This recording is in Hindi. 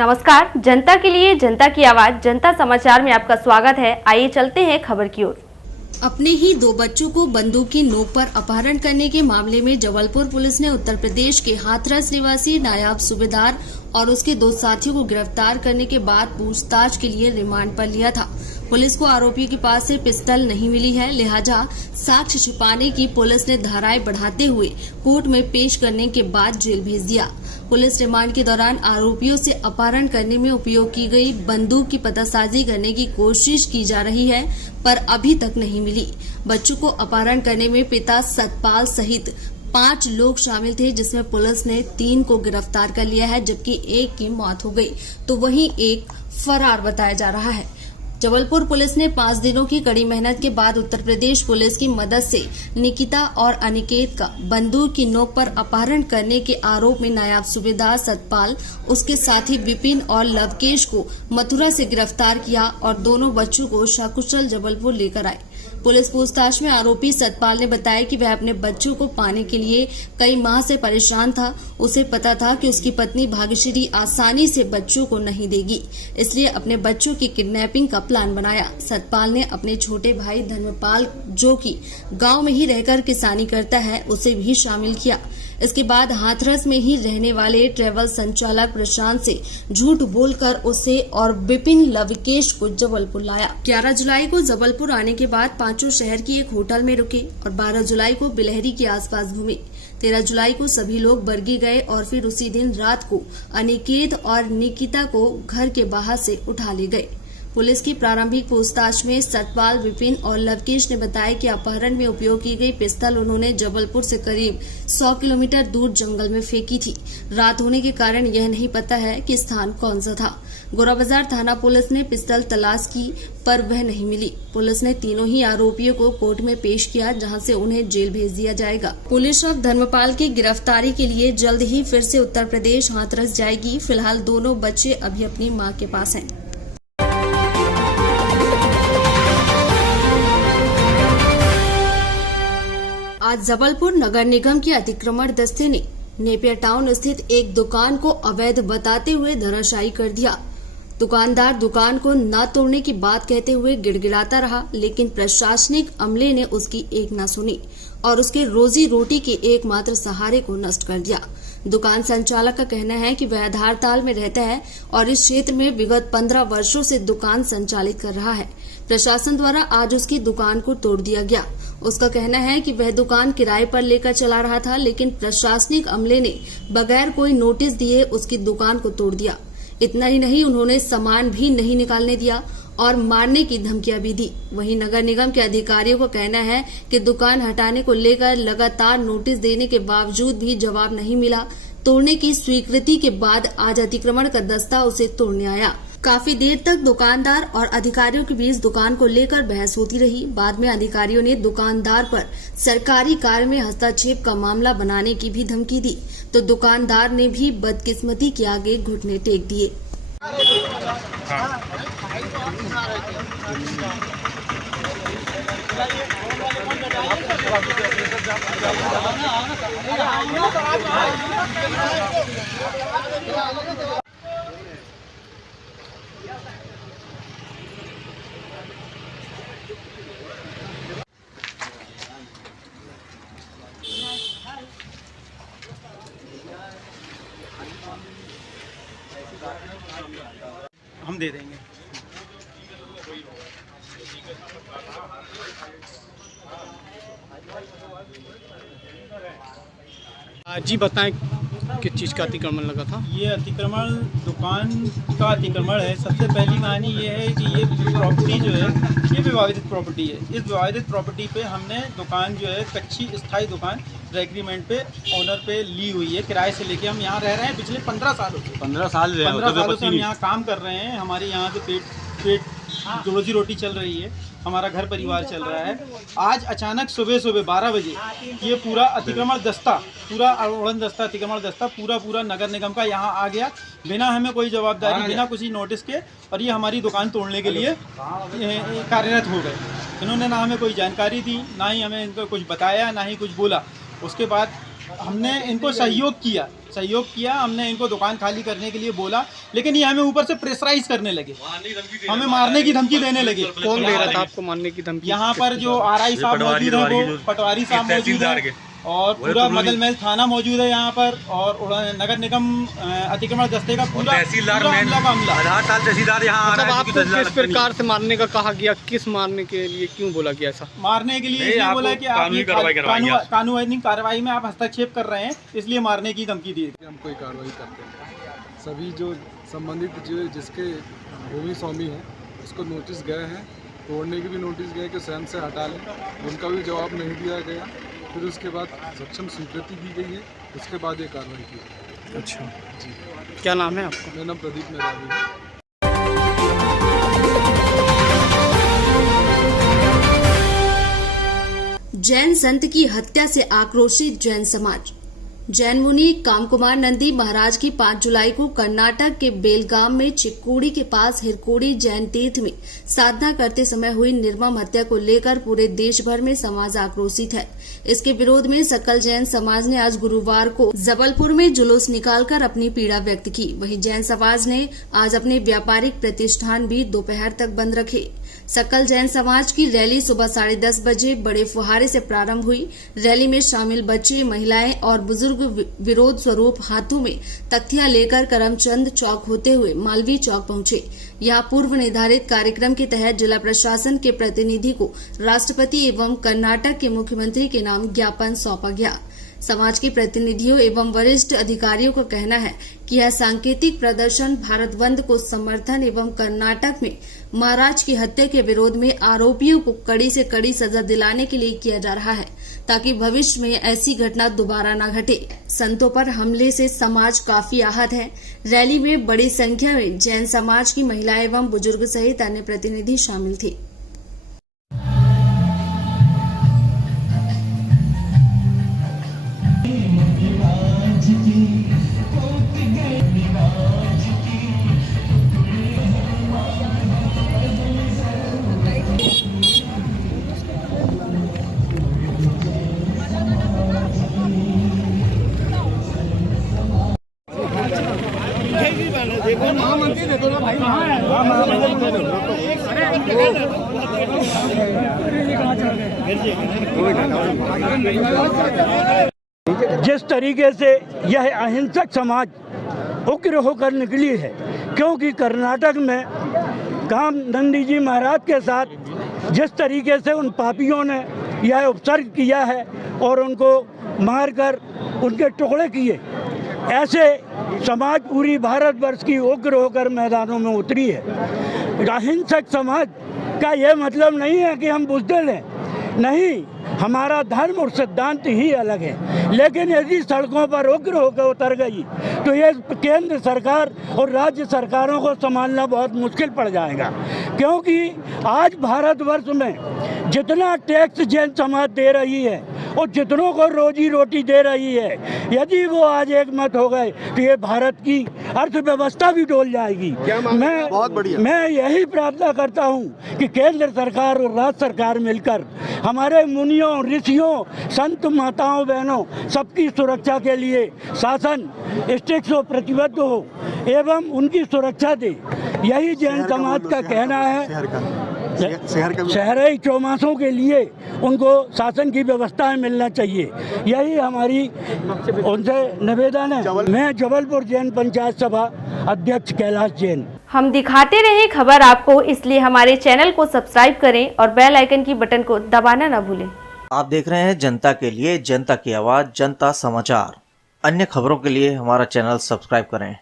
नमस्कार, जनता के लिए जनता की आवाज जनता समाचार में आपका स्वागत है। आइए चलते हैं खबर की ओर। अपने ही दो बच्चों को बंदूक की नोक पर अपहरण करने के मामले में जबलपुर पुलिस ने उत्तर प्रदेश के हाथरस निवासी नायब सूबेदार और उसके दो साथियों को गिरफ्तार करने के बाद पूछताछ के लिए रिमांड पर लिया था। पुलिस को आरोपी के पास से पिस्टल नहीं मिली है, लिहाजा साक्ष्य छिपाने की पुलिस ने धाराएं बढ़ाते हुए कोर्ट में पेश करने के बाद जेल भेज दिया। पुलिस रिमांड के दौरान आरोपियों से अपहरण करने में उपयोग की गई बंदूक की पतासाजी करने की कोशिश की जा रही है, पर अभी तक नहीं मिली। बच्चों को अपहरण करने में पिता सतपाल सहित 5 लोग शामिल थे, जिसमें पुलिस ने 3 को गिरफ्तार कर लिया है, जबकि एक की मौत हो गई तो वहीं एक फरार बताया जा रहा है। जबलपुर पुलिस ने 5 दिनों की कड़ी मेहनत के बाद उत्तर प्रदेश पुलिस की मदद से निकिता और अनिकेत का बंदूक की नोक पर अपहरण करने के आरोप में नायब सूबेदार सतपाल, उसके साथी विपिन और लवकेश को मथुरा से गिरफ्तार किया और दोनों बच्चों को सकुशल जबलपुर लेकर आए। पुलिस पूछताछ में आरोपी सतपाल ने बताया कि वह अपने बच्चों को पाने के लिए कई माह से परेशान था। उसे पता था कि उसकी पत्नी भाग्यश्री आसानी से बच्चों को नहीं देगी, इसलिए अपने बच्चों की किडनैपिंग का प्लान बनाया। सतपाल ने अपने छोटे भाई धर्मपाल, जो कि गांव में ही रहकर किसानी करता है, उसे भी शामिल किया। इसके बाद हाथरस में ही रहने वाले ट्रैवल संचालक प्रशांत से झूठ बोलकर उसे और विपिन लवकेश को जबलपुर लाया। 11 जुलाई को जबलपुर आने के बाद पांचों शहर की एक होटल में रुके और 12 जुलाई को बिलहरी के आसपास घूमे। 13 जुलाई को सभी लोग बरगी गए और फिर उसी दिन रात को अनिकेत और निकिता को घर के बाहर से उठा ले गए। पुलिस की प्रारंभिक पूछताछ में सतपाल, विपिन और लवकेश ने बताया कि अपहरण में उपयोग की गई पिस्तौल उन्होंने जबलपुर से करीब 100 किलोमीटर दूर जंगल में फेंकी थी। रात होने के कारण यह नहीं पता है कि स्थान कौन सा था। गोरा बाजार थाना पुलिस ने पिस्तौल तलाश की, पर वह नहीं मिली। पुलिस ने तीनों ही आरोपियों को कोर्ट में पेश किया, जहां से उन्हें जेल भेज दिया जाएगा। पुलिस अब धर्मपाल की गिरफ्तारी के लिए जल्द ही फिर से उत्तर प्रदेश हाथरस जाएगी। फिलहाल दोनों बच्चे अभी अपनी मां के पास हैं। आज जबलपुर नगर निगम के अतिक्रमण दस्ते ने नेपियर टाउन स्थित एक दुकान को अवैध बताते हुए धराशायी कर दिया। दुकानदार दुकान को न तोड़ने की बात कहते हुए गिड़गिड़ाता रहा, लेकिन प्रशासनिक अमले ने उसकी एक न सुनी और उसके रोजी रोटी के एकमात्र सहारे को नष्ट कर दिया। दुकान संचालक का कहना है कि वह धारताल में रहता है और इस क्षेत्र में विगत 15 वर्षों से दुकान संचालित कर रहा है। प्रशासन द्वारा आज उसकी दुकान को तोड़ दिया गया। उसका कहना है कि वह दुकान किराए पर लेकर चला रहा था, लेकिन प्रशासनिक अमले ने बगैर कोई नोटिस दिए उसकी दुकान को तोड़ दिया। इतना ही नहीं, उन्होंने सामान भी नहीं निकालने दिया और मारने की धमकियां भी दी। वहीं नगर निगम के अधिकारियों का कहना है कि दुकान हटाने को लेकर लगातार नोटिस देने के बावजूद भी जवाब नहीं मिला। तोड़ने की स्वीकृति के बाद आज अतिक्रमण का दस्ता उसे तोड़ने आया। काफी देर तक दुकानदार और अधिकारियों के बीच दुकान को लेकर बहस होती रही। बाद में अधिकारियों ने दुकानदार पर सरकारी कार्य में हस्तक्षेप का मामला बनाने की भी धमकी दी, तो दुकानदार ने भी बदकिस्मती के आगे घुटने टेक दिए। हम दे देंगे। जी बताएं, किस चीज़ का अतिक्रमण लगा था? ये अतिक्रमण दुकान का अतिक्रमण है। सबसे पहली कहानी ये है कि ये प्रॉपर्टी जो है ये विवादित प्रॉपर्टी है। इस विवादित प्रॉपर्टी पे हमने दुकान जो है कच्ची स्थायी दुकान एग्रीमेंट पे ओनर पे ली हुई है। किराए से लेके हम यहाँ रह रहे हैं पिछले 15 सालों से। 15 साल से हम यहाँ काम कर रहे हैं। हमारे यहाँ से पेट रोजी रोटी चल रही है, हमारा घर परिवार चल रहा है। आज अचानक सुबह 12 बजे ये पूरा अतिक्रमण दस्ता, पूरा उड़न दस्ता, अतिक्रमण दस्ता पूरा नगर निगम का यहाँ आ गया, बिना हमें कोई जवाबदारी, बिना किसी नोटिस के, और ये हमारी दुकान तोड़ने के लिए कार्यरत हो गए। इन्होंने ना हमें कोई जानकारी दी, ना ही हमें इनको कुछ बताया, ना ही कुछ बोला। उसके बाद हमने इनको सहयोग किया सहयोग किया। हमने इनको दुकान खाली करने के लिए बोला, लेकिन ये हमें ऊपर से प्रेशराइज करने लगे, हमें मारने की धमकी देने लगे। कौन दे रहा था आपको मारने की धमकी? यहाँ पर जो आरआई साहब मौजूद है, वो पटवारी साहब मौजूद है, और पूरा मदल महल थाना मौजूद है यहाँ पर, और नगर निगम अतिक्रमण दस्ते का पूरा मामला। 18 साल तहसीलदार यहाँ आ रहा है। आपको किस प्रकार से मारने का कहा गया? किस मारने के लिए क्यों बोला गया ऐसा? मारने के लिए इसलिए बोला कि आप कानूनी कार्रवाई में आप हस्तक्षेप कर रहे हैं, इसलिए मारने की धमकी दी। हम कोई कार्रवाई करते हैं, सभी जो संबंधित जो जिसके भूमि स्वामी हैं उसको नोटिस गए हैं, तोड़ने के भी नोटिस गए कि स्वयं से हटा लें, उनका भी जवाब नहीं दिया गया। फिर उसके बाद सक्षम स्वीकृति दी गई है, उसके बाद ये कार्रवाई की गई। अच्छा जी, क्या नाम है आपका? मेरा नाम प्रदीप मेहरावी है। जैन संत की हत्या से आक्रोशित जैन समाज। जैन मुनि कामकुमार नंदी महाराज की 5 जुलाई को कर्नाटक के बेलगाम में चिक्कोड़ी के पास हिरकोड़ी जैन तीर्थ में साधना करते समय हुई निर्मम हत्या को लेकर पूरे देश भर में समाज आक्रोशित है। इसके विरोध में सकल जैन समाज ने आज गुरुवार को जबलपुर में जुलूस निकालकर अपनी पीड़ा व्यक्त की। वहीं जैन समाज ने आज अपने व्यापारिक प्रतिष्ठान भी दोपहर तक बंद रखे। सकल जैन समाज की रैली सुबह 10:30 बजे बड़े फुहारे से प्रारंभ हुई। रैली में शामिल बच्चे, महिलाएं और बुजुर्ग विरोध स्वरूप हाथों में तख्तियां लेकर करमचंद चौक होते हुए मालवीय चौक पहुंचे। यहां पूर्व निर्धारित कार्यक्रम के तहत जिला प्रशासन के प्रतिनिधि को राष्ट्रपति एवं कर्नाटक के मुख्यमंत्री के नाम ज्ञापन सौंपा गया। समाज के प्रतिनिधियों एवं वरिष्ठ अधिकारियों का कहना है कि यह सांकेतिक प्रदर्शन भारत बंद को समर्थन एवं कर्नाटक में महाराज की हत्या के विरोध में आरोपियों को कड़ी से कड़ी सजा दिलाने के लिए किया जा रहा है, ताकि भविष्य में ऐसी घटना दोबारा न घटे। संतों पर हमले से समाज काफी आहत है। रैली में बड़ी संख्या में जैन समाज की महिलाएं एवं बुजुर्ग सहित अन्य प्रतिनिधि शामिल थे। जिस तरीके से यह अहिंसक समाज उग्र होकर निकली है, क्योंकि कर्नाटक में काम नंदी जी महाराज के साथ जिस तरीके से उन पापियों ने यह उपसर्ग किया है और उनको मारकर उनके टुकड़े किए, ऐसे समाज पूरी भारतवर्ष की उग्र होकर मैदानों में उतरी है। अहिंसक समाज का यह मतलब नहीं है कि हम बुज़दिल हैं, नहीं, हमारा धर्म और सिद्धांत ही अलग है। लेकिन यदि सड़कों पर उग्र होकर उतर गई तो ये केंद्र सरकार और राज्य सरकारों को संभालना बहुत मुश्किल पड़ जाएगा, क्योंकि आज भारतवर्ष में जितना टैक्स जैन समाज दे रही है और जितनों को रोजी रोटी दे रही है, यदि वो आज एक मत हो गए तो ये भारत की अर्थव्यवस्था भी डोल जाएगी। मैं यही प्रार्थना करता हूँ कि केंद्र सरकार और राज्य सरकार मिलकर हमारे मुनियों, ऋषियों, संत, माताओं, बहनों सबकी सुरक्षा के लिए शासन स्टिक्स हो, प्रतिबद्ध हो एवं उनकी सुरक्षा दे। यही जैन समाज का कहना है। शहरी चौमासों के लिए उनको शासन की व्यवस्थाएं मिलना चाहिए, यही हमारी उनसे निवेदन है। मैं जबलपुर जैन पंचायत सभा अध्यक्ष कैलाश जैन। हम दिखाते रहे खबर आपको, इसलिए हमारे चैनल को सब्सक्राइब करें और बेल आइकन की बटन को दबाना न भूलें। आप देख रहे हैं जनता के लिए, जनता की आवाज़, जनता समाचार। अन्य खबरों के लिए हमारा चैनल सब्सक्राइब करें।